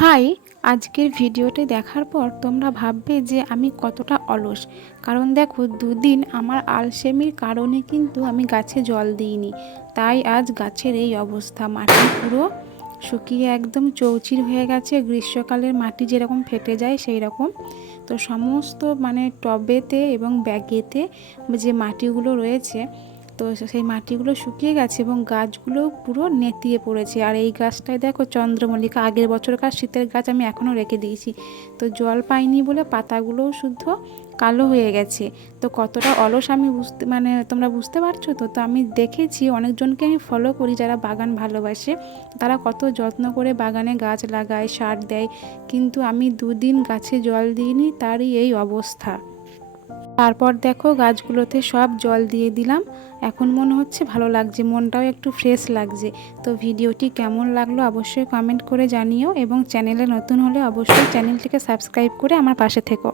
High, আজকের ভিডিওটি দেখার পর তোমরা ভাববে যে আমি কতটা অলস। কারণ দেখো, দুদিন আমার আলসেমির কারণে কিন্তু আমি গাছে জল দিইনি। তাই আজ গাছের এই অবস্থা। মাটি পুরো শুকিয়ে একদম চৌচির হয়ে গেছে। গ্রীষ্মকালের মাটি যেরকম ফেটে যায় সেই রকম তো সমস্ত মানে টবেতে এবং ব্যাগেতে যে মাটিগুলো রয়েছে তো সেই মাটিগুলো শুকিয়ে গেছে এবং গাছগুলো পুরো নেতিয়ে পড়েছে। আর এই গাছটায় দেখো চন্দ্রমল্লিকা, আগের বছরকার শীতের গাছ আমি এখনও রেখে দিয়েছি। তো জল পাইনি বলে পাতাগুলোও শুদ্ধ কালো হয়ে গেছে। তো কতটা অলস আমি বুঝতে মানে তোমরা বুঝতে পারছ তো? তো আমি দেখেছি, অনেকজনকে আমি ফলো করি যারা বাগান ভালোবাসে। তারা কত যত্ন করে বাগানে গাছ লাগায়, সার দেয়। কিন্তু আমি দুদিন গাছে জল দিইনি, তারই এই অবস্থা। তারপর দেখো গাছগুলোতে সব জল দিয়ে দিলাম। এখন মনে হচ্ছে ভালো লাগছে, মনটাও একটু ফ্রেশ লাগছে। তো ভিডিওটি কেমন লাগল অবশ্যই কমেন্ট করে জানিও এবং চ্যানেলে নতুন হলে অবশ্যই চ্যানেলটিকে সাবস্ক্রাইব করে আমার পাশে থেকো।